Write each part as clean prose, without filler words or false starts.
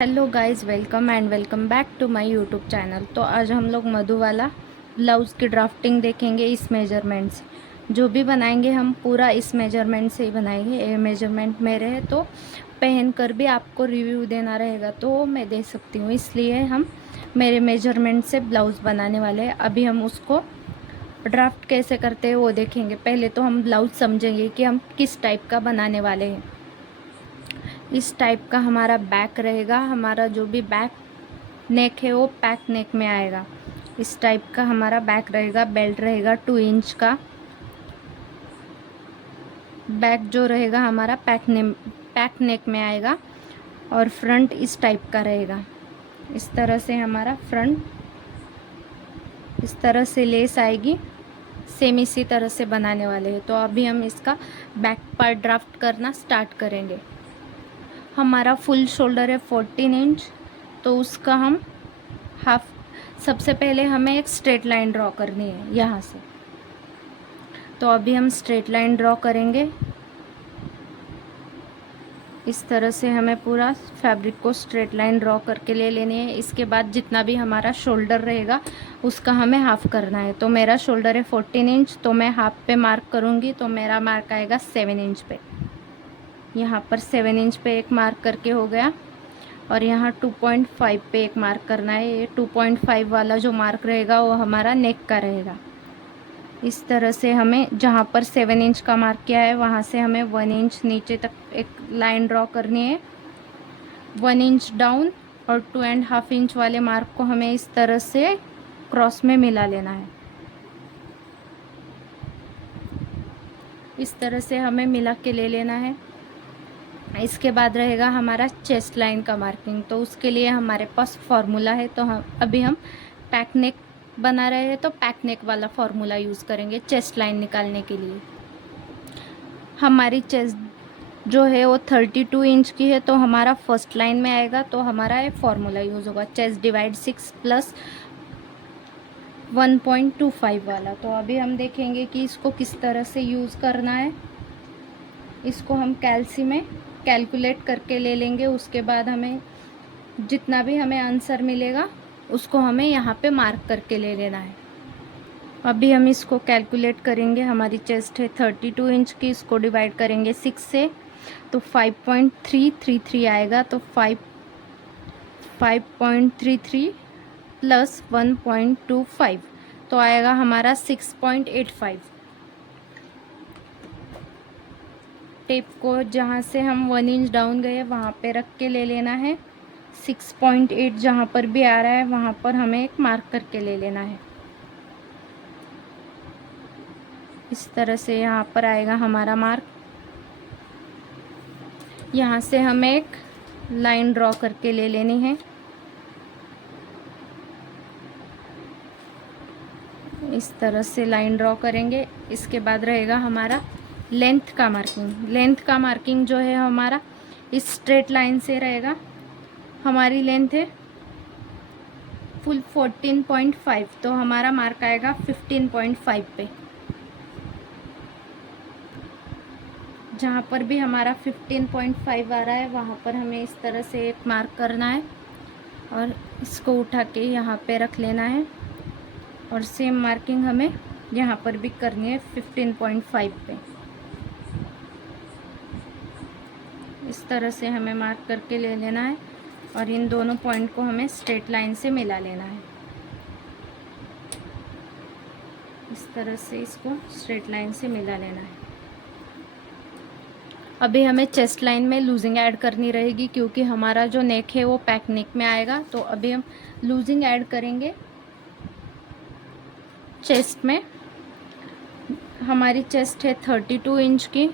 Hello guys, welcome back to my YouTube channel. तो आज हम लोग मधु वाला ब्लाउज़ की ड्राफ्टिंग देखेंगे। इस मेजरमेंट से जो भी बनाएंगे हम पूरा इस मेजरमेंट से ही बनाएंगे। ये मेजरमेंट मेरे है तो पहन कर भी आपको रिव्यू देना रहेगा तो मैं दे सकती हूँ, इसलिए हम मेरे मेजरमेंट से ब्लाउज़ बनाने वाले हैं। अभी हम उसको ड्राफ्ट कैसे करते हैं वो देखेंगे। पहले तो हम ब्लाउज़ समझेंगे कि हम किस टाइप का बनाने वाले हैं। इस टाइप का हमारा बैक रहेगा। हमारा जो भी बैक नेक है वो पैक नेक में आएगा। इस टाइप का हमारा बैक रहेगा। बेल्ट रहेगा 2 इंच का। बैक जो रहेगा हमारा पैक नेक में आएगा। और फ्रंट इस टाइप का रहेगा। इस तरह से हमारा फ्रंट, इस तरह से लेस आएगी। सेम इसी तरह से बनाने वाले हैं। तो अभी हम इसका बैक पार्ट ड्राफ्ट करना स्टार्ट करेंगे। हमारा फुल शोल्डर है 14 इंच, तो उसका हम हाफ, सबसे पहले हमें एक स्ट्रेट लाइन ड्रॉ करनी है यहाँ से। तो अभी हम स्ट्रेट लाइन ड्रॉ करेंगे। इस तरह से हमें पूरा फैब्रिक को स्ट्रेट लाइन ड्रॉ करके ले लेनी है। इसके बाद जितना भी हमारा शोल्डर रहेगा उसका हमें हाफ करना है। तो मेरा शोल्डर है 14 इंच, तो मैं हाफ पे मार्क करूँगी। तो मेरा मार्क आएगा 7 इंच पे। यहाँ पर 7 इंच पे एक मार्क करके हो गया। और यहाँ 2.5 पे एक मार्क करना है। ये 2.5 वाला जो मार्क रहेगा वो हमारा नेक का रहेगा। इस तरह से हमें जहाँ पर 7 इंच का मार्क किया है वहाँ से हमें 1 इंच नीचे तक एक लाइन ड्रॉ करनी है। 1 इंच डाउन और 2.5 इंच वाले मार्क को हमें इस तरह से क्रॉस में मिला लेना है। इस तरह से हमें मिला के ले लेना है। इसके बाद रहेगा हमारा चेस्ट लाइन का मार्किंग। तो उसके लिए हमारे पास फार्मूला है। तो हम पैक नेक बना रहे हैं तो पैक नेक वाला फार्मूला यूज़ करेंगे चेस्ट लाइन निकालने के लिए। हमारी चेस्ट जो है वो 32 इंच की है, तो हमारा फर्स्ट लाइन में आएगा। तो हमारा ये फार्मूला यूज़ होगा चेस्ट डिवाइड 6 प्लस 1.25 वाला। तो अभी हम देखेंगे कि इसको किस तरह से यूज़ करना है। इसको हम कैलसी में कैलकुलेट करके ले लेंगे। उसके बाद हमें जितना भी हमें आंसर मिलेगा उसको हमें यहाँ पे मार्क करके ले लेना है। अभी हम इसको कैलकुलेट करेंगे। हमारी चेस्ट है 32 इंच की, इसको डिवाइड करेंगे 6 से तो 5.333 आएगा। तो 5.33 प्लस 1.25 तो आएगा हमारा 6.85। टेप को जहाँ से हम 1 इंच डाउन गए वहाँ पे रख के ले लेना है। 6.8 जहाँ पर भी आ रहा है वहाँ पर हमें एक मार्क करके ले लेना है। इस तरह से यहाँ पर आएगा हमारा मार्क। यहाँ से हमें एक लाइन ड्रॉ करके ले लेनी है। इस तरह से लाइन ड्रॉ करेंगे। इसके बाद रहेगा हमारा लेंथ का मार्किंग। लेंथ का मार्किंग जो है हमारा इस स्ट्रेट लाइन से रहेगा। हमारी लेंथ है फुल 14.5, तो हमारा मार्क आएगा 15.5 पे। जहाँ पर भी हमारा 15.5 आ रहा है वहाँ पर हमें इस तरह से एक मार्क करना है और इसको उठा के यहाँ पे रख लेना है। और सेम मार्किंग हमें यहाँ पर भी करनी है 15.5 पे। इस तरह से हमें मार्क करके ले लेना है और इन दोनों पॉइंट को हमें स्ट्रेट लाइन से मिला लेना है। इस तरह से इसको स्ट्रेट लाइन से मिला लेना है। अभी हमें चेस्ट लाइन में लूजिंग ऐड करनी रहेगी क्योंकि हमारा जो नेक है वो पैक नेक में आएगा। तो अभी हम लूजिंग ऐड करेंगे चेस्ट में। हमारी चेस्ट है 32 इंच की।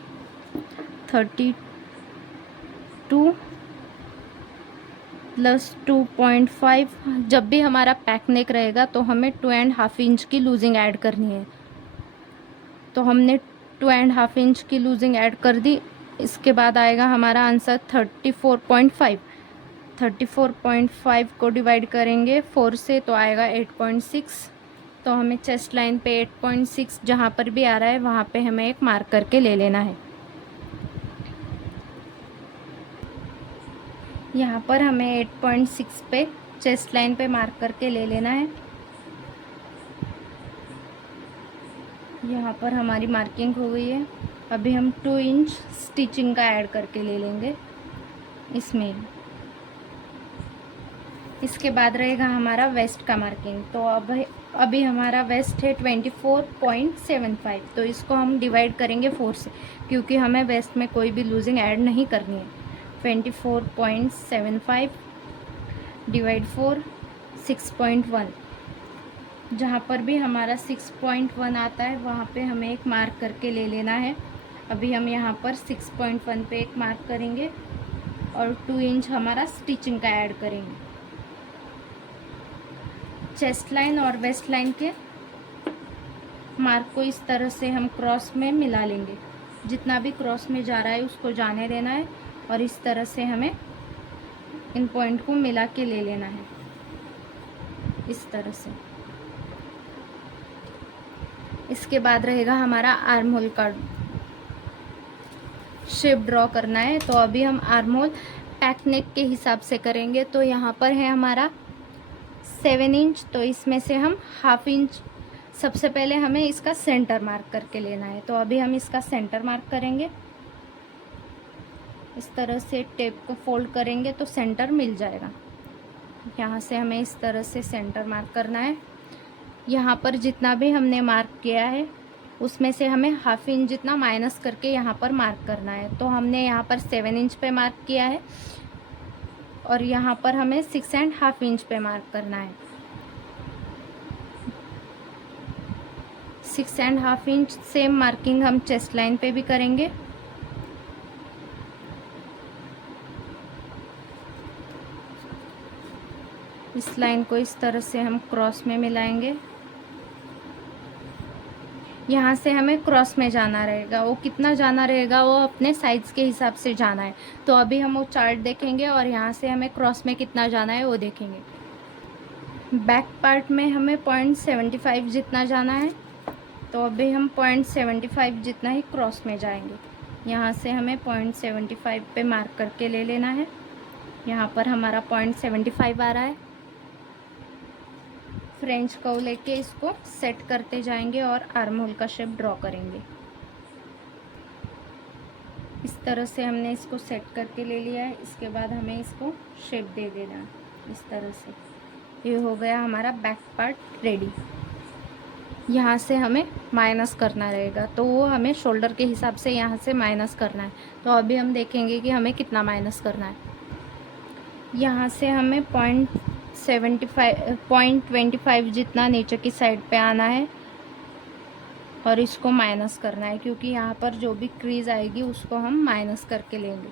32 प्लस 2.5। जब भी हमारा पैक नेक रहेगा तो हमें 2.5 इंच की लूजिंग ऐड करनी है। तो हमने 2.5 इंच की लूजिंग ऐड कर दी। इसके बाद आएगा हमारा आंसर 34.5। 34.5 को डिवाइड करेंगे 4 से तो आएगा 8.6। तो हमें चेस्ट लाइन पे 8.6 जहाँ पर भी आ रहा है वहाँ पे हमें एक मार्क करके ले लेना है। यहाँ पर हमें 8.6 पे चेस्ट लाइन पे मार्क करके ले लेना है। यहाँ पर हमारी मार्किंग हो गई है। अभी हम 2 इंच स्टिचिंग का ऐड करके ले लेंगे इसमें। इसके बाद रहेगा हमारा वेस्ट का मार्किंग। तो अभी हमारा वेस्ट है 24.75, तो इसको हम डिवाइड करेंगे 4 से, क्योंकि हमें वेस्ट में कोई भी लूजिंग ऐड नहीं करनी है। 24.75 डिवाइड 4, 6.1। जहाँ पर भी हमारा 6.1 आता है वहाँ पे हमें एक मार्क करके ले लेना है। अभी हम यहाँ पर 6.1 पे एक मार्क करेंगे और 2 इंच हमारा स्टिचिंग का ऐड करेंगे। चेस्ट लाइन और वेस्ट लाइन के मार्क को इस तरह से हम क्रॉस में मिला लेंगे। जितना भी क्रॉस में जा रहा है उसको जाने देना है और इस तरह से हमें इन पॉइंट को मिला के ले लेना है, इस तरह से। इसके बाद रहेगा हमारा आर्म होल का शेप ड्रॉ करना है। तो अभी हम आर्म होल पैक नेक के हिसाब से करेंगे। तो यहाँ पर है हमारा 7 इंच, तो इसमें से हम हाफ इंच सबसे पहले हमें इसका सेंटर मार्क करके लेना है। तो अभी हम इसका सेंटर मार्क करेंगे। इस तरह से टेप को फोल्ड करेंगे तो सेंटर मिल जाएगा। यहाँ से हमें इस तरह से सेंटर मार्क करना है। यहाँ पर जितना भी हमने मार्क किया है उसमें से हमें हाफ इंच जितना माइनस करके यहाँ पर मार्क करना है। तो हमने यहाँ पर 7 इंच पे मार्क किया है और यहाँ पर हमें 6.5 इंच पे मार्क करना है। 6.5 इंच सेम मार्किंग हम चेस्ट लाइन पे भी करेंगे। इस लाइन को इस तरह से हम क्रॉस में मिलाएंगे। यहाँ से हमें क्रॉस में जाना रहेगा, वो कितना जाना रहेगा वो अपने साइज़ के हिसाब से जाना है। तो अभी हम वो चार्ट देखेंगे और यहाँ से हमें क्रॉस में कितना जाना है वो देखेंगे। बैक पार्ट में हमें 0.75 जितना जाना है, तो अभी हम 0.75 जितना ही क्रॉस में जाएंगे। यहाँ से हमें 0.75 पे मार्क करके ले लेना है। यहाँ पर हमारा 0.75 आ रहा है। फ्रेंच कर्व लेके इसको सेट करते जाएंगे और आर्म होल का शेप ड्रॉ करेंगे। इस तरह से हमने इसको सेट करके ले लिया है। इसके बाद हमें इसको शेप दे देना है इस तरह से। ये हो गया हमारा बैक पार्ट रेडी। यहाँ से हमें माइनस करना रहेगा, तो वो हमें शोल्डर के हिसाब से यहाँ से माइनस करना है। तो अभी हम देखेंगे कि हमें कितना माइनस करना है। यहाँ से हमें 0.25 जितना नीचे की साइड पे आना है और इसको माइनस करना है, क्योंकि यहाँ पर जो भी क्रीज आएगी उसको हम माइनस करके लेंगे।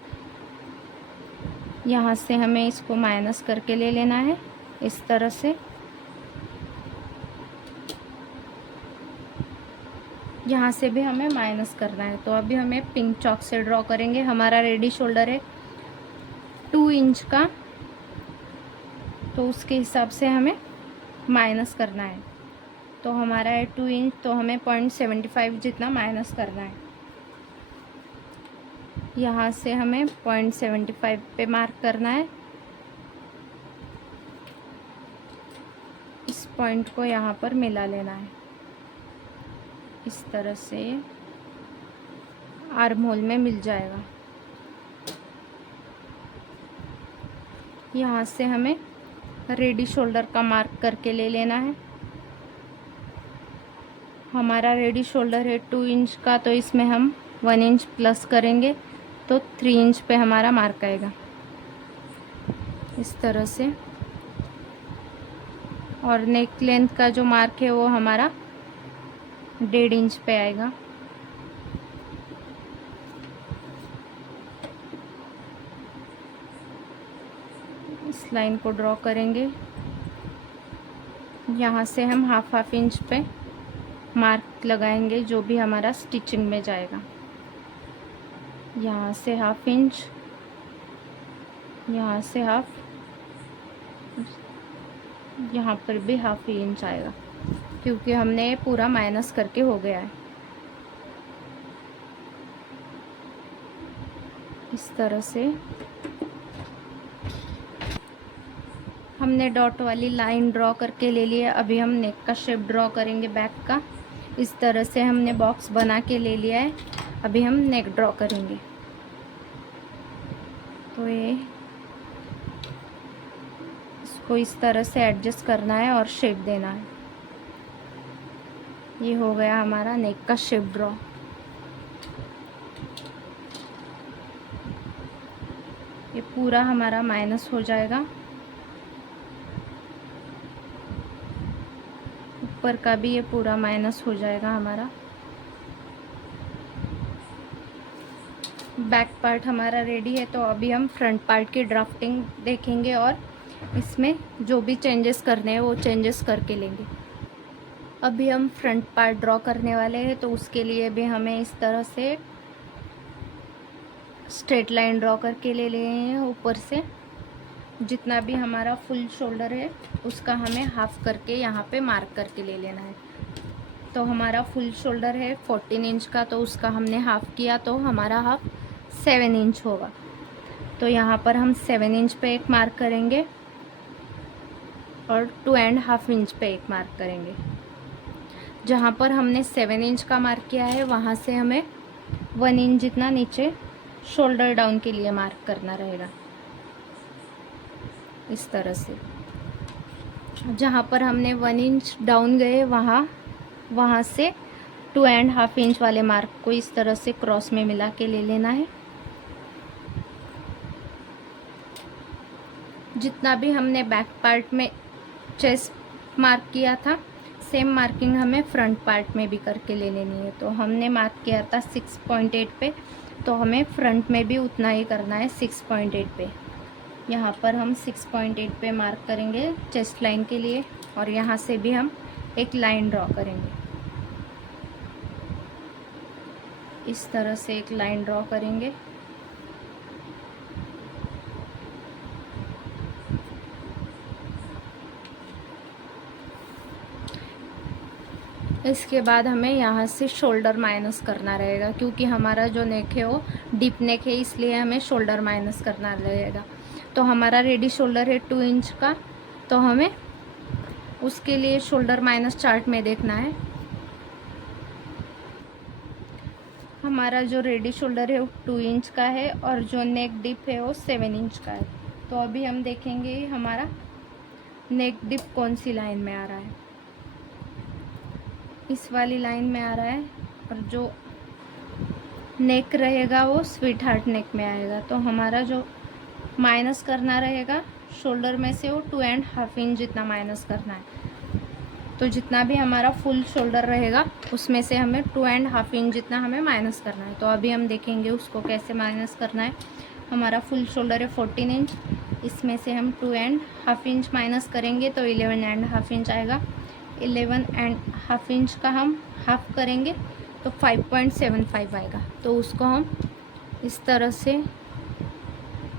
यहाँ से हमें इसको माइनस करके ले लेना है इस तरह से। यहाँ से भी हमें माइनस करना है। तो अभी हमें पिंक चॉक से ड्रॉ करेंगे। हमारा रेडी शोल्डर है 2 इंच का, तो उसके हिसाब से हमें माइनस करना है। तो हमारा है 2 इंच, तो हमें 0.75 जितना माइनस करना है। यहाँ से हमें 0.75 पे मार्क करना है। इस पॉइंट को यहाँ पर मिला लेना है इस तरह से। आर्म होल में मिल जाएगा। यहाँ से हमें रेडी शोल्डर का मार्क करके ले लेना है। हमारा रेडी शोल्डर है 2 इंच का, तो इसमें हम 1 इंच प्लस करेंगे तो 3 इंच पे हमारा मार्क आएगा इस तरह से। और नेक लेंथ का जो मार्क है वो हमारा 1.5 इंच पे आएगा। इस लाइन को ड्रॉ करेंगे। यहाँ से हम हाफ इंच पे मार्क लगाएंगे जो भी हमारा स्टिचिंग में जाएगा। यहाँ से हाफ इंच, यहाँ से हाफ, यहाँ पर भी हाफ इंच आएगा, क्योंकि हमने पूरा माइनस करके हो गया है इस तरह से। हमने डॉट वाली लाइन ड्रॉ करके ले लिया। अभी हम नेक का शेप ड्रॉ करेंगे बैक का। इस तरह से हमने बॉक्स बना के ले लिया है। अभी हम नेक ड्रॉ करेंगे। तो ये इसको इस तरह से एडजस्ट करना है और शेप देना है। ये हो गया हमारा नेक का शेप ड्रॉ। ये पूरा हमारा माइनस हो जाएगा। ऊपर का भी ये पूरा माइनस हो जाएगा हमारा। बैक पार्ट हमारा रेडी है। तो अभी हम फ्रंट पार्ट की ड्राफ्टिंग देखेंगे और इसमें जो भी चेंजेस करने हैं वो चेंजेस करके लेंगे। अभी हम फ्रंट पार्ट ड्रॉ करने वाले हैं। तो उसके लिए भी हमें इस तरह से स्ट्रेट लाइन ड्रॉ करके ले लिए हैं। ऊपर से जितना भी हमारा फुल शोल्डर है उसका हमें हाफ करके यहाँ पे मार्क करके ले लेना है। तो हमारा फुल शोल्डर है 14 इंच का, तो उसका हमने हाफ किया तो हमारा हाफ 7 इंच होगा। तो यहाँ पर हम 7 इंच पे एक मार्क करेंगे और 2.5 इंच पे एक मार्क करेंगे। जहाँ पर हमने 7 इंच का मार्क किया है वहाँ से हमें 1 इंच जितना नीचे शोल्डर डाउन के लिए मार्क करना रहेगा। इस तरह से जहाँ पर हमने 1 इंच डाउन गए वहाँ से 2.5 इंच वाले मार्क को इस तरह से क्रॉस में मिला के ले लेना है। जितना भी हमने बैक पार्ट में चेस्ट मार्क किया था सेम मार्किंग हमें फ्रंट पार्ट में भी करके ले लेनी है। तो हमने मार्क किया था 6.8 पे, तो हमें फ्रंट में भी उतना ही करना है 6.8 पे। यहाँ पर हम 6.8 पे मार्क करेंगे चेस्ट लाइन के लिए और यहाँ से भी हम एक लाइन ड्रॉ करेंगे। इस तरह से एक लाइन ड्रॉ करेंगे। इसके बाद हमें यहाँ से शोल्डर माइनस करना रहेगा, क्योंकि हमारा जो नेक है वो डीप नेक है, इसलिए हमें शोल्डर माइनस करना रहेगा। तो हमारा रेडी शोल्डर है 2 इंच का, तो हमें उसके लिए शोल्डर माइनस चार्ट में देखना है। हमारा जो रेडी शोल्डर है वो 2 इंच का है और जो नेक डिप है वो 7 इंच का है। तो अभी हम देखेंगे हमारा नेक डिप कौन सी लाइन में आ रहा है। इस वाली लाइन में आ रहा है और जो नेक रहेगा वो स्वीट हार्ट नेक में आएगा। तो हमारा जो माइनस करना रहेगा शोल्डर में से वो 2.5 इंच जितना माइनस करना है। तो जितना भी हमारा फुल शोल्डर रहेगा उसमें से हमें 2.5 इंच जितना हमें माइनस करना है। तो अभी हम देखेंगे उसको कैसे माइनस करना है। हमारा फुल शोल्डर है 14 इंच, इसमें से हम 2.5 इंच माइनस करेंगे तो 11.5 इंच आएगा। 11.5 इंच का हम हाफ करेंगे तो 5.75 आएगा। तो उसको हम इस तरह से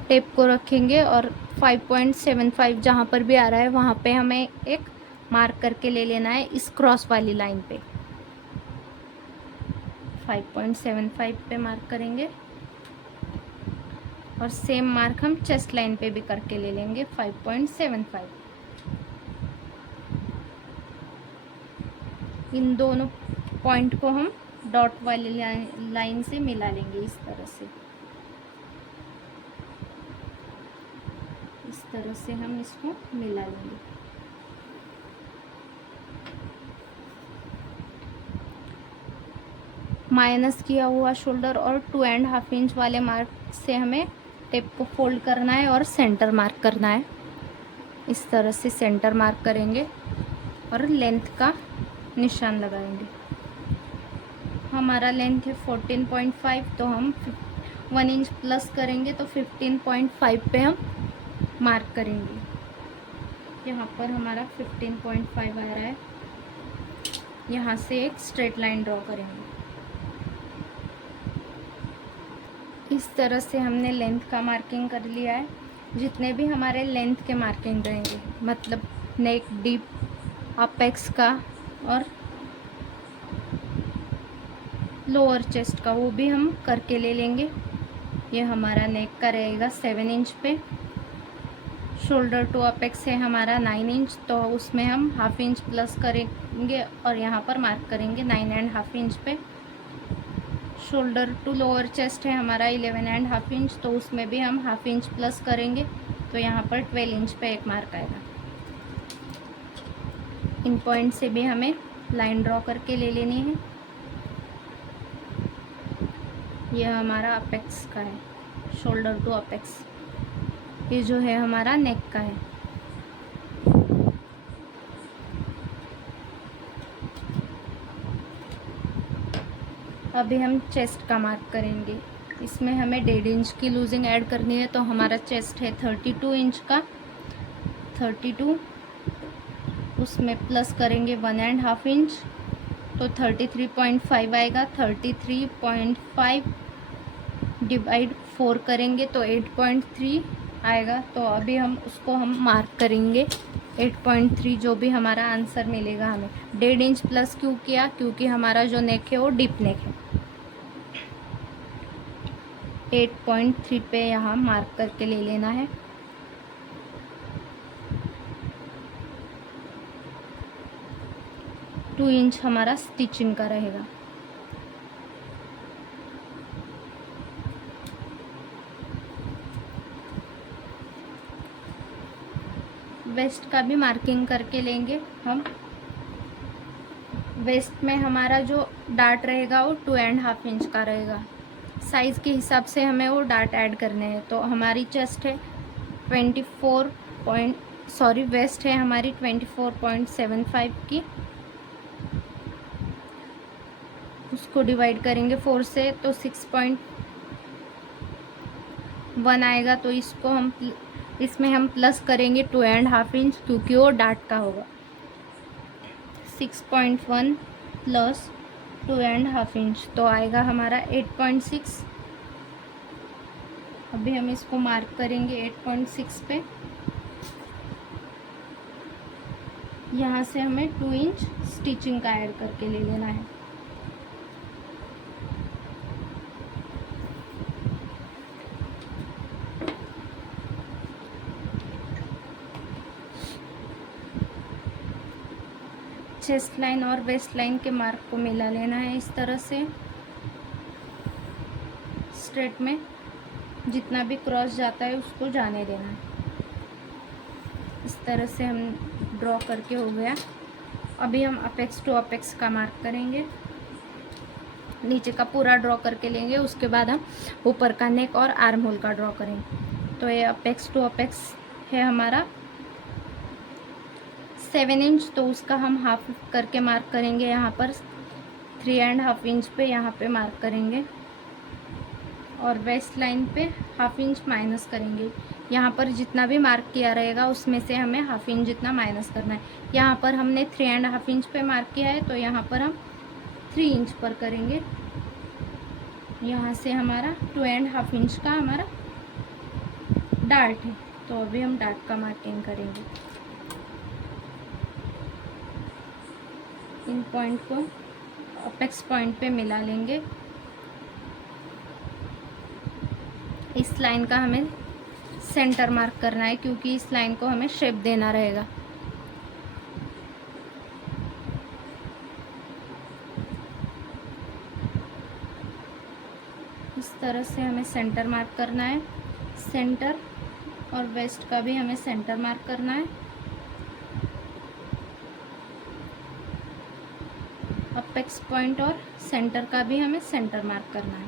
टेप को रखेंगे और 5.75 जहाँ पर भी आ रहा है वहाँ पे हमें एक मार्क करके ले लेना है इस क्रॉस वाली लाइन पे। 5.75 पे मार्क करेंगे और सेम मार्क हम चेस्ट लाइन पे भी करके ले लेंगे 5.75। इन दोनों पॉइंट को हम डॉट वाली लाइन से मिला लेंगे इस तरह से। इस तरह से हम इसको मिला लेंगे। माइनस किया हुआ शोल्डर और 2.5 इंच वाले मार्क से हमें टेप को फोल्ड करना है और सेंटर मार्क करना है। इस तरह से सेंटर मार्क करेंगे और लेंथ का निशान लगाएंगे। हमारा लेंथ है 14.5, तो हम 1 इंच प्लस करेंगे तो 15.5 पे हम मार्क करेंगे। यहाँ पर हमारा 15.5 आ रहा है। यहाँ से एक स्ट्रेट लाइन ड्रॉ करेंगे। इस तरह से हमने लेंथ का मार्किंग कर लिया है। जितने भी हमारे लेंथ के मार्किंग रहेंगे, मतलब नेक डीप, अपेक्स का और लोअर चेस्ट का, वो भी हम करके ले लेंगे। ये हमारा नेक का रहेगा 7 इंच पे, शोल्डर टू अपेक्स है हमारा 9 इंच, तो उसमें हम हाफ इंच प्लस करेंगे और यहाँ पर मार्क करेंगे 9.5 इंच पे। शोल्डर टू लोअर चेस्ट है हमारा 11.5 इंच, तो उसमें भी हम हाफ इंच प्लस करेंगे, तो यहाँ पर 12 इंच पे एक मार्क आएगा। इन पॉइंट से भी हमें लाइन ड्रॉ करके ले लेनी है। यह हमारा अपेक्स का है, शोल्डर टू अपेक्स। ये जो है हमारा नेक का है। अभी हम चेस्ट का मार्क करेंगे। इसमें हमें 1.5 इंच की लूजिंग ऐड करनी है, तो हमारा चेस्ट है 32 इंच का। 32 उसमें प्लस करेंगे 1.5 इंच, तो 33.5 आएगा। 33.5 डिवाइड 4 करेंगे तो 8.3 आएगा। तो अभी हम उसको मार्क करेंगे 8.3, जो भी हमारा आंसर मिलेगा हमें। 1.5 इंच प्लस क्यों किया? क्योंकि हमारा जो नेक है वो डीप नेक है। 8.3 पे यहाँ मार्क करके ले लेना है। टू इंच हमारा स्टिचिंग का रहेगा। वेस्ट का भी मार्किंग करके लेंगे हम। वेस्ट में हमारा जो डार्ट रहेगा वो 2.5 इंच का रहेगा। साइज़ के हिसाब से हमें वो डार्ट ऐड करने हैं। तो हमारी चेस्ट है 24 वेस्ट है हमारी 24.75 की। उसको डिवाइड करेंगे 4 से, तो 6.1 आएगा। तो इसमें हम प्लस करेंगे 2.5 इंच, क्योंकि वो डार्ट का होगा। 6.1 प्लस 2.5 इंच तो आएगा हमारा 8.6। अभी हम इसको मार्क करेंगे 8.6 पे। यहाँ से हमें 2 इंच स्टिचिंग का ऐड करके ले लेना है। चेस्ट लाइन और वेस्ट लाइन के मार्क को मिला लेना है इस तरह से। स्ट्रेट में जितना भी क्रॉस जाता है उसको जाने देना है। इस तरह से हम ड्रॉ करके हो गया। अभी हम अपेक्स टू अपेक्स का मार्क करेंगे। नीचे का पूरा ड्रॉ करके लेंगे, उसके बाद हम ऊपर का नेक और आर्म होल का ड्रॉ करेंगे। तो ये अपेक्स टू अपेक्स है हमारा 7 इंच, तो उसका हम हाफ करके मार्क करेंगे। यहाँ पर 3.5 इंच पे यहाँ पे मार्क करेंगे और वेस्ट लाइन पे हाफ इंच माइनस करेंगे। यहाँ पर जितना भी मार्क किया रहेगा उसमें से हमें हाफ इंच जितना माइनस करना है। यहाँ पर हमने 3.5 इंच पे मार्क किया है, तो यहाँ पर हम 3 इंच पर करेंगे। यहाँ से हमारा 2.5 इंच का हमारा डार्ट है, तो अभी हम डार्ट का मार्किंग करेंगे। इन पॉइंट को अपेक्स पॉइंट पे मिला लेंगे। इस लाइन का हमें सेंटर मार्क करना है, क्योंकि इस लाइन को हमें शेप देना रहेगा। इस तरह से हमें सेंटर मार्क करना है। सेंटर और वेस्ट का भी हमें सेंटर मार्क करना है। अपेक्स पॉइंट और सेंटर का भी हमें सेंटर मार्क करना है।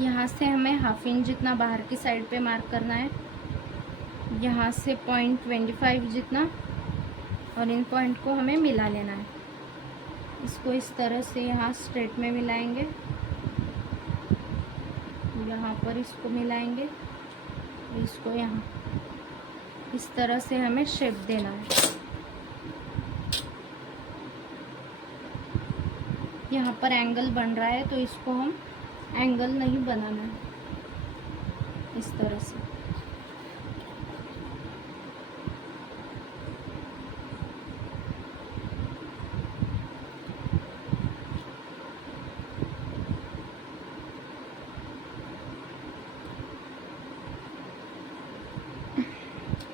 यहाँ से हमें हाफ इंच जितना बाहर की साइड पे मार्क करना है। यहाँ से 0.25 जितना, और इन पॉइंट को हमें मिला लेना है। इसको इस तरह से यहाँ स्ट्रेट में मिलाएंगे, यहाँ पर इसको मिलाएंगे, इसको यहाँ इस तरह से हमें शेप देना है। यहाँ पर एंगल बन रहा है, तो इसको हम एंगल नहीं बनाना है। इस तरह से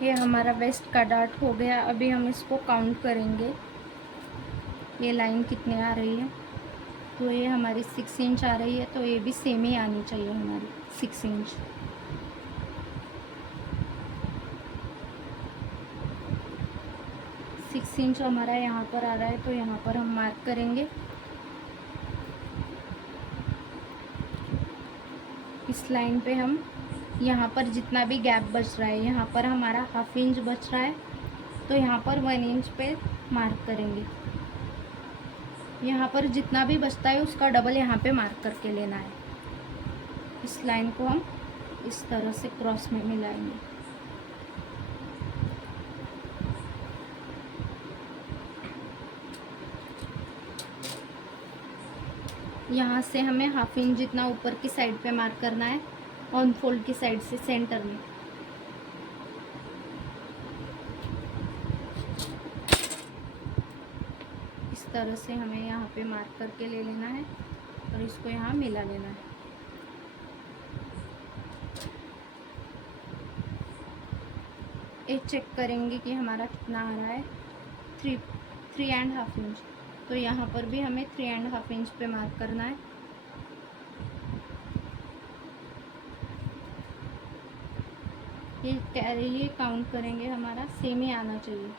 ये हमारा वेस्ट का डार्ट हो गया। अभी हम इसको काउंट करेंगे, ये लाइन कितने आ रही है। तो ये हमारी 6 इंच आ रही है, तो ये भी सेम ही आनी चाहिए हमारी 6 इंच। सिक्स इंच हमारा यहाँ पर आ रहा है, तो यहाँ पर हम मार्क करेंगे। इस लाइन पे हम यहाँ पर जितना भी गैप बच रहा है, यहाँ पर हमारा हाफ इंच बच रहा है, तो यहाँ पर 1 इंच पे मार्क करेंगे। यहाँ पर जितना भी बचता है उसका डबल यहाँ पे मार्क करके लेना है। इस लाइन को हम इस तरह से क्रॉस में मिलाएंगे। यहाँ से हमें हाफ इंच जितना ऊपर की साइड पे मार्क करना है, ऑन फोल्ड की साइड से सेंटर में। इस तरह से हमें यहाँ पे मार्क करके ले लेना है और इसको यहाँ मिला लेना है। एक चेक करेंगे कि हमारा कितना आ रहा है, 3.5 इंच। तो यहाँ पर भी हमें 3.5 इंच पे मार्क करना है। ये काउंट करेंगे, हमारा सेम ही आना चाहिए।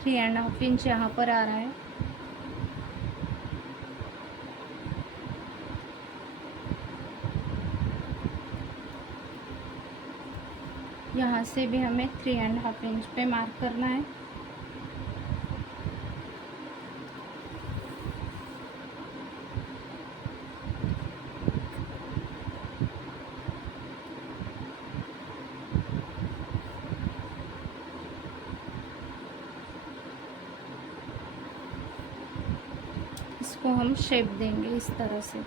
थ्री एंड हाफ इंच यहाँ पर आ रहा है। यहाँ से भी हमें 3.5 इंच पे मार्क करना है। इसको हम शेप देंगे इस तरह से।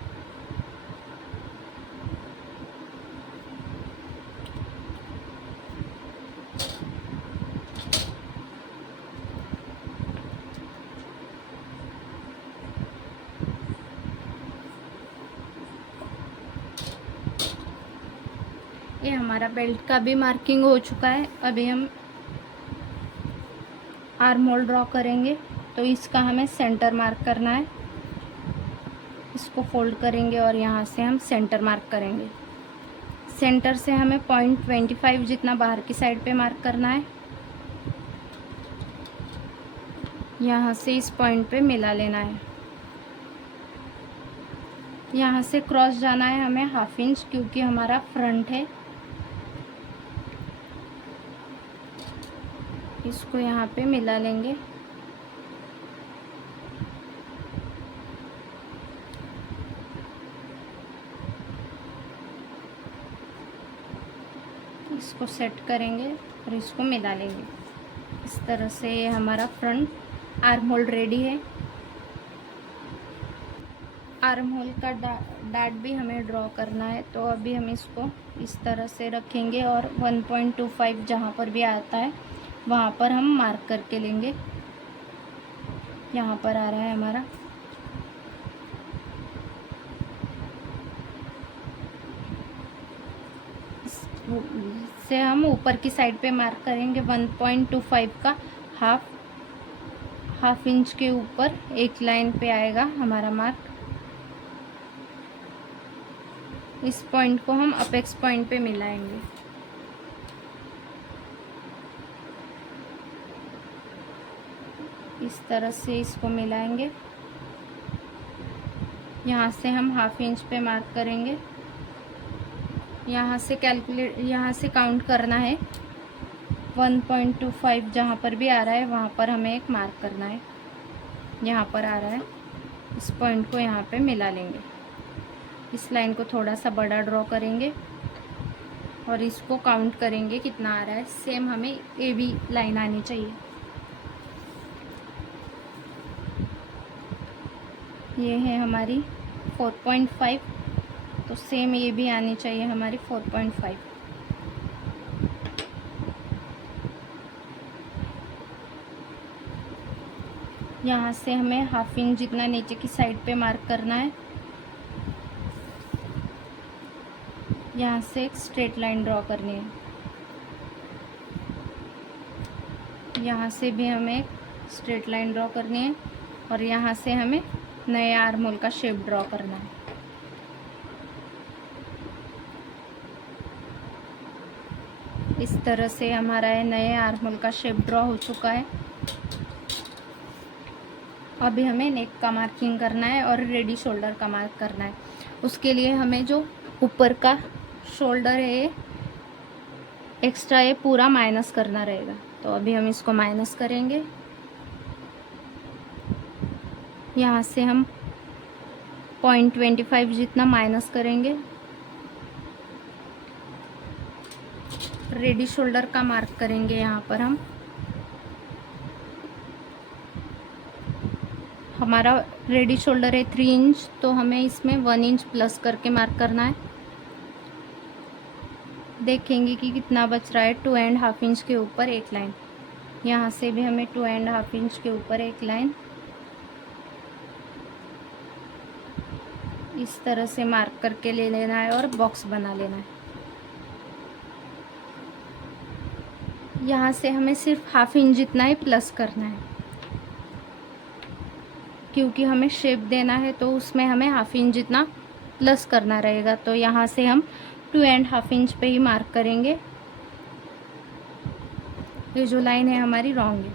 ये हमारा बेल्ट का भी मार्किंग हो चुका है। अभी हम आर्म होल ड्रॉ करेंगे, तो इसका हमें सेंटर मार्क करना है। इसको फोल्ड करेंगे और यहाँ से हम सेंटर मार्क करेंगे। सेंटर से हमें 0.25 जितना बाहर की साइड पे मार्क करना है। यहाँ से इस पॉइंट पे मिला लेना है। यहाँ से क्रॉस जाना है हमें हाफ इंच, क्योंकि हमारा फ्रंट है। इसको यहाँ पे मिला लेंगे। इसको सेट करेंगे और इसको मिला लेंगे। इस तरह से हमारा फ्रंट आर्म होल रेडी है। आर्म होल का डार्ट भी हमें ड्रॉ करना है, तो अभी हम इसको इस तरह से रखेंगे और 1.25 जहाँ पर भी आता है वहाँ पर हम मार्क करके लेंगे। यहाँ पर आ रहा है हमारा। से हम ऊपर की साइड पे मार्क करेंगे 1.25 का हाफ इंच के ऊपर एक लाइन पे आएगा हमारा मार्क। इस पॉइंट को हम अपेक्स पॉइंट पे मिलाएंगे। इस तरह से इसको मिलाएंगे। यहाँ से हम हाफ इंच पे मार्क करेंगे। यहाँ से काउंट करना है 1.25 जहाँ पर भी आ रहा है वहाँ पर हमें एक मार्क करना है। यहाँ पर आ रहा है, इस पॉइंट को यहाँ पे मिला लेंगे। इस लाइन को थोड़ा सा बड़ा ड्रॉ करेंगे और इसको काउंट करेंगे कितना आ रहा है। सेम हमें ए बी लाइन आनी चाहिए। ये है हमारी 4.5, तो सेम ये भी आनी चाहिए हमारी 4.5। यहाँ से हमें हाफ इंच जितना नीचे की साइड पे मार्क करना है। यहाँ से एक स्ट्रेट लाइन ड्रॉ करनी है। यहाँ से भी हमें एक स्ट्रेट लाइन ड्रॉ करनी है और यहाँ से हमें नए आर्म होल का शेप ड्रॉ करना है। इस तरह से हमारा ये नए आर्म होल का शेप ड्रॉ हो चुका है। अभी हमें नेक का मार्किंग करना है और रेडी शोल्डर का मार्क करना है। उसके लिए हमें जो ऊपर का शोल्डर है एक्स्ट्रा ये पूरा माइनस करना रहेगा। तो अभी हम इसको माइनस करेंगे। यहाँ से हम 0.25 जितना माइनस करेंगे। रेडी शोल्डर का मार्क करेंगे। यहाँ पर हमारा रेडी शोल्डर है 3 इंच, तो हमें इसमें 1 इंच प्लस करके मार्क करना है। देखेंगे कि कितना बच रहा है। 2.5 इंच के ऊपर एक लाइन। यहाँ से भी हमें 2.5 इंच के ऊपर एक लाइन इस तरह से मार्क करके ले लेना है और बॉक्स बना लेना है। यहाँ से हमें सिर्फ हाफ इंच जितना ही प्लस करना है, क्योंकि हमें शेप देना है तो उसमें हमें हाफ इंच जितना प्लस करना रहेगा। तो यहाँ से हम 2.5 इंच पे ही मार्क करेंगे। ये जो लाइन है हमारी रॉन्ग है।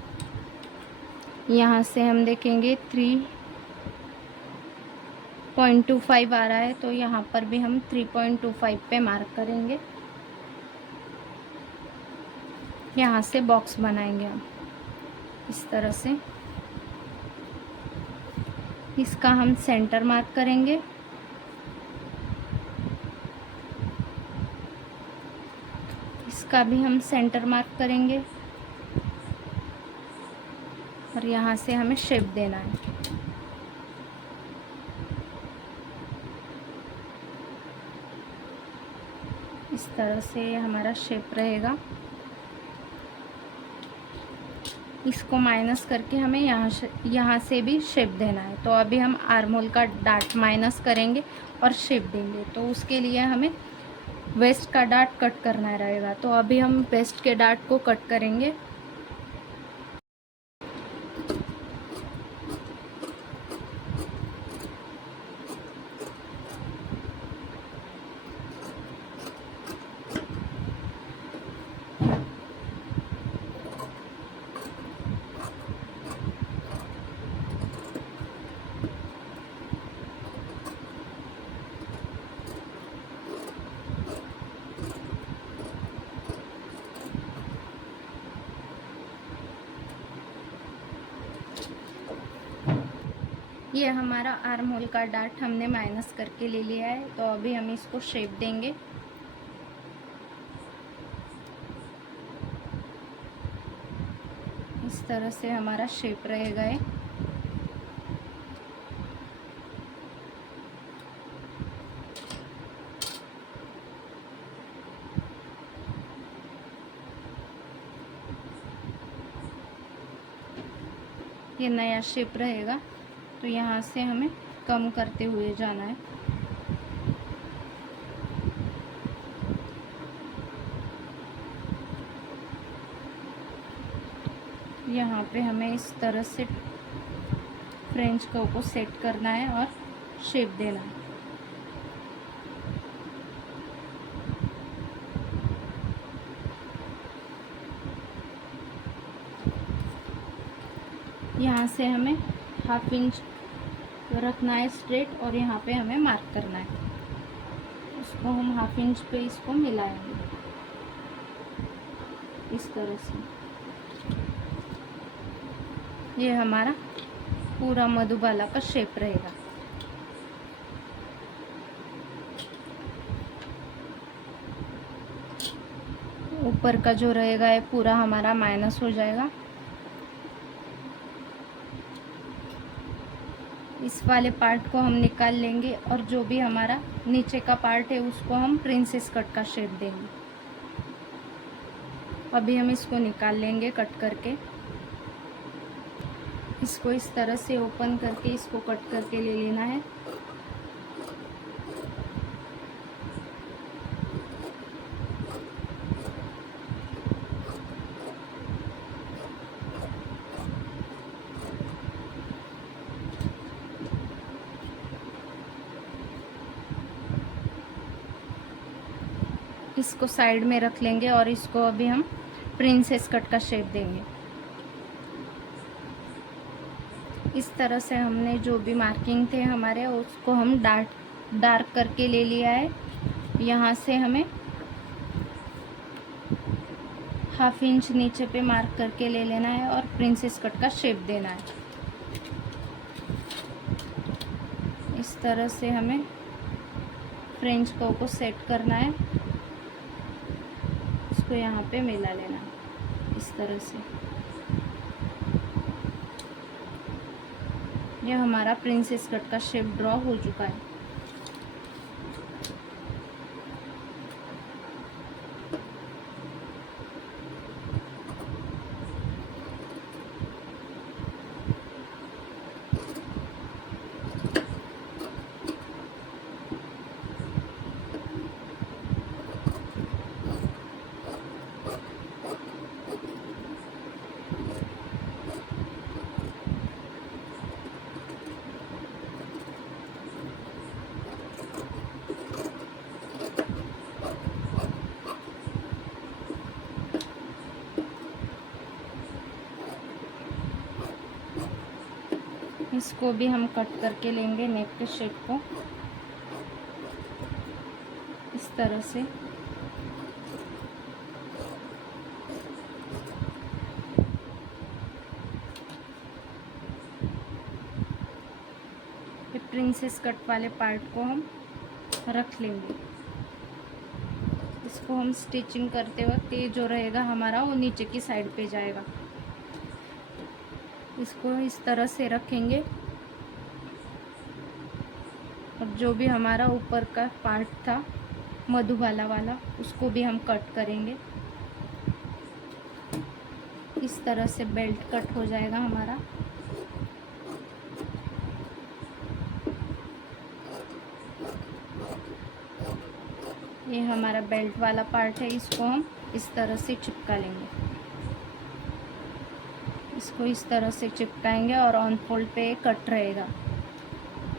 यहाँ से हम देखेंगे 3.25 आ रहा है, तो यहाँ पर भी हम 3.25 पे मार्क करेंगे। यहाँ से बॉक्स बनाएंगे हम इस तरह से। इसका हम सेंटर मार्क करेंगे। इसका भी हम सेंटर मार्क करेंगे और यहाँ से हमें शेप देना है। इस तरह से हमारा शेप रहेगा। इसको माइनस करके हमें यहाँ से भी शेप देना है। तो अभी हम आर्म होल का डार्ट माइनस करेंगे और शेप देंगे। तो उसके लिए हमें वेस्ट का डार्ट कट करना रहेगा। तो अभी हम वेस्ट के डार्ट को कट करेंगे। ये हमारा आर्म होल का डार्ट हमने माइनस करके ले लिया है। तो अभी हम इसको शेप देंगे। इस तरह से हमारा शेप रहेगा ये। ये नया शेप रहेगा। तो यहाँ से हमें कम करते हुए जाना है। यहाँ पे हमें इस तरह से फ्रेंच कर्व को सेट करना है और शेप देना है। यहाँ से हमें हाफ इंच रखना है स्ट्रेट और यहाँ पे हमें मार्क करना है। इसको हम हाफ इंच पे इसको मिलाएंगे इस तरह से। ये हमारा पूरा मधुबाला का शेप रहेगा। ऊपर का जो रहेगा ये पूरा हमारा माइनस हो जाएगा। इस वाले पार्ट को हम निकाल लेंगे और जो भी हमारा नीचे का पार्ट है उसको हम प्रिंसेस कट का शेप देंगे। अभी हम इसको निकाल लेंगे कट करके। इसको इस तरह से ओपन करके इसको कट करके ले लेना है। इसको साइड में रख लेंगे और इसको अभी हम प्रिंसेस कट का शेप देंगे। इस तरह से हमने जो भी मार्किंग थे हमारे उसको हम डार्क करके ले लिया है। यहाँ से हमें 1/2 इंच नीचे पे मार्क करके ले लेना है और प्रिंसेस कट का शेप देना है। इस तरह से हमें फ्रेंच कर्व को सेट करना है। इसको यहाँ पे मिला लेना है इस तरह से। यह हमारा प्रिंसेस कट का शेप ड्रॉ हो चुका है। इसको भी हम कट करके लेंगे नेक के शेप को इस तरह से। प्रिंसेस कट वाले पार्ट को हम रख लेंगे। इसको हम स्टिचिंग करते वक्त ये जो रहेगा हमारा वो नीचे की साइड पे जाएगा। इसको इस तरह से रखेंगे और जो भी हमारा ऊपर का पार्ट था मधुबाला वाला उसको भी हम कट करेंगे। इस तरह से बेल्ट कट हो जाएगा हमारा। ये हमारा बेल्ट वाला पार्ट है, इसको हम इस तरह से चिपका लेंगे। इसको इस तरह से चिपकाएंगे और ऑन फोल्ड पे कट रहेगा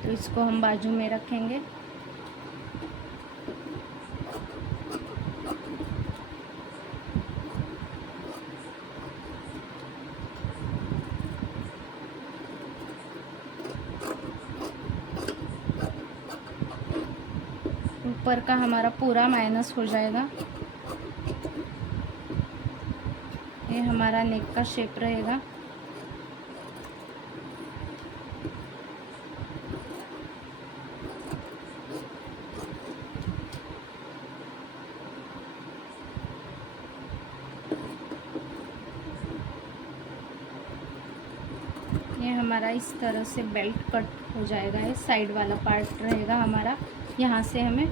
तो इसको हम बाजू में रखेंगे। ऊपर का हमारा पूरा माइनस हो जाएगा। ये हमारा नेक का शेप रहेगा। ये हमारा इस तरह से बेल्ट कट हो जाएगा। ये साइड वाला पार्ट रहेगा हमारा। यहाँ से हमें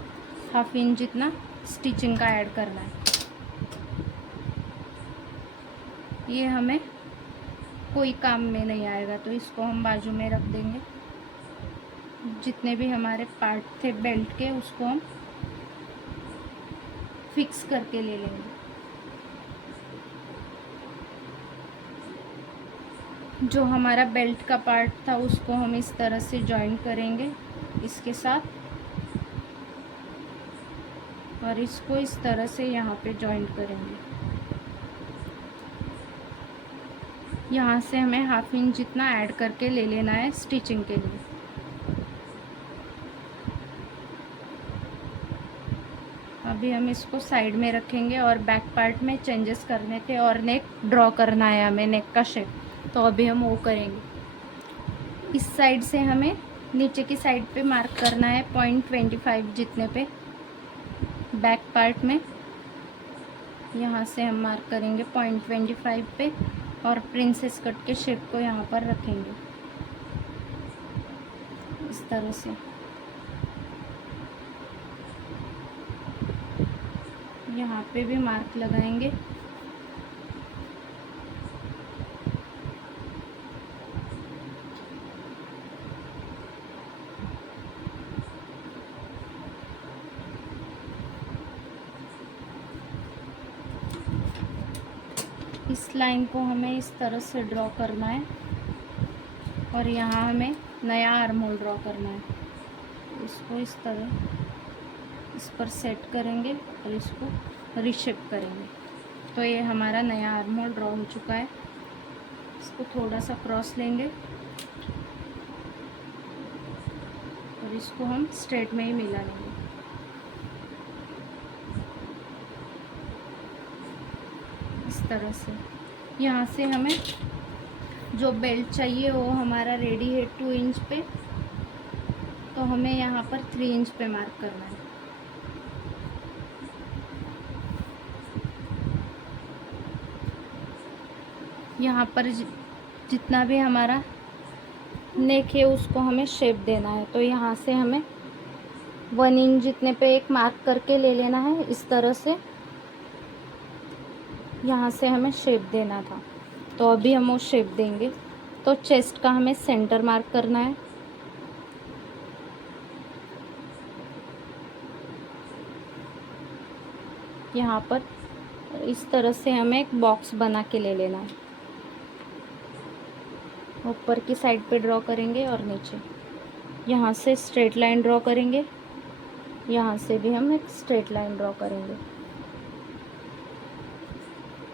1/2 इंच जितना स्टिचिंग का ऐड करना है। ये हमें कोई काम में नहीं आएगा तो इसको हम बाजू में रख देंगे। जितने भी हमारे पार्ट थे बेल्ट के उसको हम फिक्स करके ले लेंगे। जो हमारा बेल्ट का पार्ट था उसको हम इस तरह से जॉइन करेंगे इसके साथ और इसको इस तरह से यहाँ पे जॉइन करेंगे। यहाँ से हमें 1/2 इंच जितना ऐड करके ले लेना है स्टिचिंग के लिए। अभी हम इसको साइड में रखेंगे और बैक पार्ट में चेंजेस करने थे और नेक ड्रॉ करना है हमें, नेक का शेप, तो अभी हम वो करेंगे। इस साइड से हमें नीचे की साइड पे मार्क करना है 0.25 जितने पे बैक पार्ट में। यहाँ से हम मार्क करेंगे 0.25 पे और प्रिंसेस कट के शेप को यहाँ पर रखेंगे इस तरह से। यहाँ पे भी मार्क लगाएंगे। इस लाइन को हमें इस तरह से ड्रॉ करना है और यहाँ हमें नया आर्म होल ड्रॉ करना है। इसको इस तरह इस पर सेट करेंगे और इसको रिशेप करेंगे। तो ये हमारा नया आर्म होल ड्रॉ हो चुका है। इसको थोड़ा सा क्रॉस लेंगे और इसको हम स्ट्रेट में ही मिला लेंगे। इस तरह से यहाँ से हमें जो बेल्ट चाहिए वो हमारा रेडी है 2 इंच पे, तो हमें यहाँ पर 3 इंच पे मार्क करना है। यहाँ पर जितना भी हमारा नेक है उसको हमें शेप देना है। तो यहाँ से हमें 1 इंच जितने पे एक मार्क करके ले लेना है। इस तरह से यहाँ से हमें शेप देना था, तो अभी हम वो शेप देंगे। तो चेस्ट का हमें सेंटर मार्क करना है। यहाँ पर इस तरह से हमें एक बॉक्स बना के ले लेना है। ऊपर की साइड पे ड्रॉ करेंगे और नीचे यहाँ से स्ट्रेट लाइन ड्रॉ करेंगे। यहाँ से भी हम एक स्ट्रेट लाइन ड्रॉ करेंगे।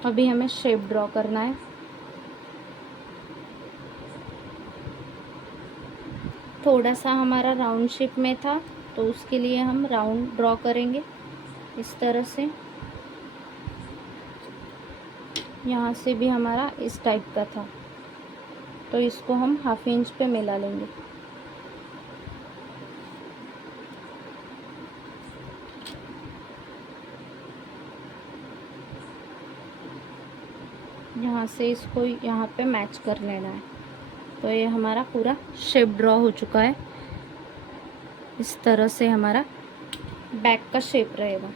अभी हमें शेप ड्रॉ करना है। थोड़ा सा हमारा राउंड शेप में था, तो उसके लिए हम राउंड ड्रॉ करेंगे इस तरह से। यहाँ से भी हमारा इस टाइप का था, तो इसको हम 1/2 इंच पे मिला लेंगे। यहाँ से इसको यहाँ पे मैच कर लेना है। तो ये हमारा पूरा शेप ड्रॉ हो चुका है। इस तरह से हमारा बैक का शेप रहेगा।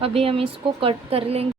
अभी हम इसको कट कर लेंगे।